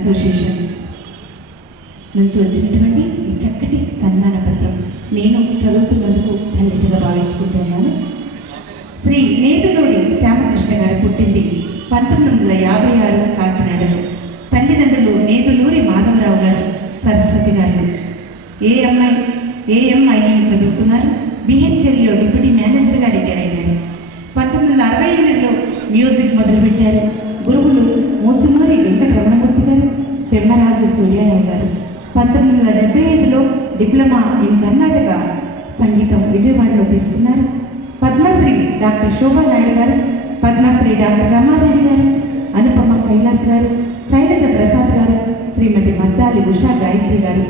Association నుంచి వచ్చినటువంటి ఈ చక్కటి సన్మాన పత్రం నేను చదువుతున్నందుకు ధన్యతగా భావించుకుంటున్నాను. శ్రీ నేదులూరి శ్యామకృష్ణ గారు పుట్టింది 1956 కాకినాడలో. తల్లిదండ్రులు నేదులూరి మాధవరావు గారు, సరస్వతి గారు. ఏఎంఐ చదువుకున్నారు. బిహెచ్ఎల్లో డిప్యూటీ మేనేజర్గా రిటైర్ అయ్యారు. 1968లో మ్యూజిక్ మొదలుపెట్టారు. గురువులు మూసుమూరి వెంకటరమణమూర్తి గారు, పెమ్మరాజు సూర్యారావు గారు. 1975లో డిప్లొమా ఇన్ కర్ణాటక సంగీతం విజయవాడలో తీసుకున్నారు. పద్మశ్రీ డాక్టర్ శోభా నాయుడు గారు, పద్మశ్రీ డాక్టర్ రమాదేవి గారు, అనుపమ కైలాస్ గారు, శైలజ ప్రసాద్ గారు, శ్రీమతి మద్దాలి ఉషా గాయత్రి గారు,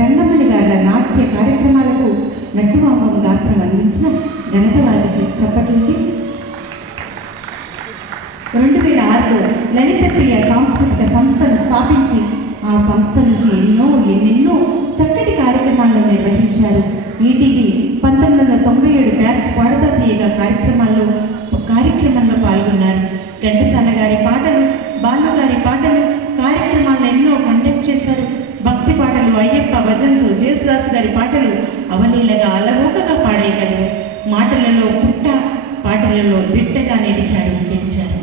రంగమణి గారుల నాట్య కార్యక్రమాలకు నట్టువామం గాత్రం అందించిన ఘనత వారికి చప్పట్లకి. 2006లో లలిత ప్రియ సాంస్కృతిక సంస్థను స్థాపించి ఆ సంస్థ నుంచి ఎన్నెన్నో చక్కటి కార్యక్రమాలను నిర్వహించారు. ఈటీవీ 1997 బ్యాచ్ పాడతా తీయగా కార్యక్రమంలో పాల్గొన్నారు. ఘంటసాల గారి పాటలు, బాలుగారి పాటలు కార్యక్రమాలను ఎన్నో కండక్ట్ చేశారు. భక్తి పాటలు, అయ్యప్ప భజన్స్, జేసుదాస్ గారి పాటలు అవలీలగా అలవోకగా పాడేయగలరు. మాటలలో పుట్ట, పాటలలో దిట్టగా గెలిచారు.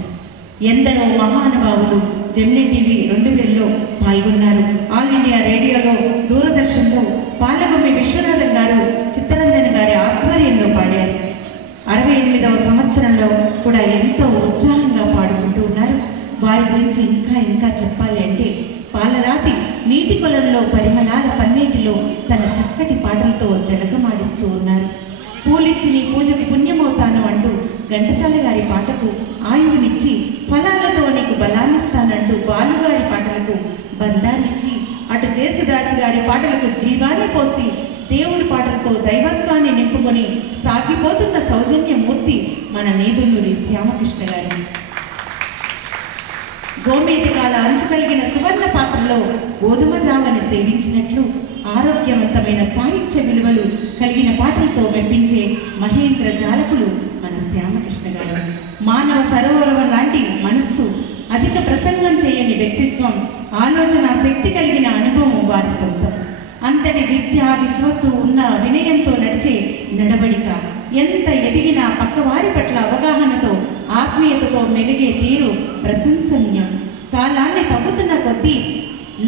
ఎందరో మహానుభావులు జెమినీ టీవీ 2000లో పాల్గొన్నారు. ఆల్ ఇండియా రేడియోలో, దూరదర్శన్లో పాలగుమి విశ్వనాథన్ గారు, చిత్తరంజన్ గారి ఆధ్వర్యంలో పాడారు. 68వ సంవత్సరంలో కూడా ఎంతో ఉత్సాహంగా పాడుకుంటూ ఉన్నారు. వారి గురించి ఇంకా చెప్పాలి అంటే, పాలరాతి నీటి కొలంలో పరిమళాల పన్నీటిలో తన చక్కటి పాటలతో జలకమాడిస్తూ ఉన్నారు. పూలిచ్చి నీ పూజకి పుణ్యమవుతాను అంటూ ఘంటసాల గారి పాటకు ఆయువునిచ్చి, ఫలాలతో నీకు బలాన్నిస్తానంటూ బాలుగారి పాటలకు బంధాన్నిచ్చి, అటు జేసుదాస్ గారి పాటలకు జీవాన్ని పోసి, దేవుడి పాటలతో దైవత్వాన్ని నింపుకొని సాగిపోతున్న సౌజన్యమూర్తి మన నేదులూరి శ్యామకృష్ణ గారు. గోమేధికాల అంచు కలిగిన సువర్ణ పాత్రలో గోధుమ జావని సేవించినట్లు ఆరోగ్యవంతమైన సాహిత్య విలువలు కలిగిన పాటలతో మెప్పించే మహేంద్ర జాలకులు మన శ్యామకృష్ణ గారు. మానవ సరోవరం లాంటి మనస్సు, అధిక ప్రసంగం చేయని వ్యక్తిత్వం, ఆలోచన శక్తి కలిగిన అనుభవం వారి సొంతం. అంతటి విద్వత్తు ఉన్న వినయంతో నడిచే నడవడిక, ఎంత ఎదిగినా పక్కవారి పట్ల అవగాహనతో ఆత్మీయతతో మెలిగే తీరు ప్రశంసనీయం. కాలాన్ని తగ్గుతున్న కొద్దీ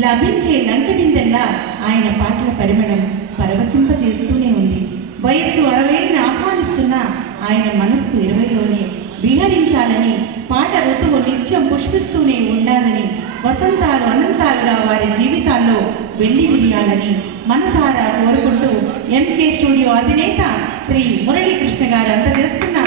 లభించే లంకబిందెల్లా ఆయన పాటల పరిమళం పరవశింపజేస్తూనే ఉంది. వయస్సు 60ని ఆహ్వానిస్తున్న ఆయన మనస్సు 20లోనే విహరించాలని, పాట ఋతువు నిత్యం పుష్పిస్తూనే ఉండాలని, వసంతాలు అనంతాలుగా వారి జీవితాల్లో వెళ్ళి విరియాలని మనసారా కోరుకుంటూ ఎంకే స్టూడియో అధినేత శ్రీ మురళీకృష్ణ గారు అందజేస్తున్న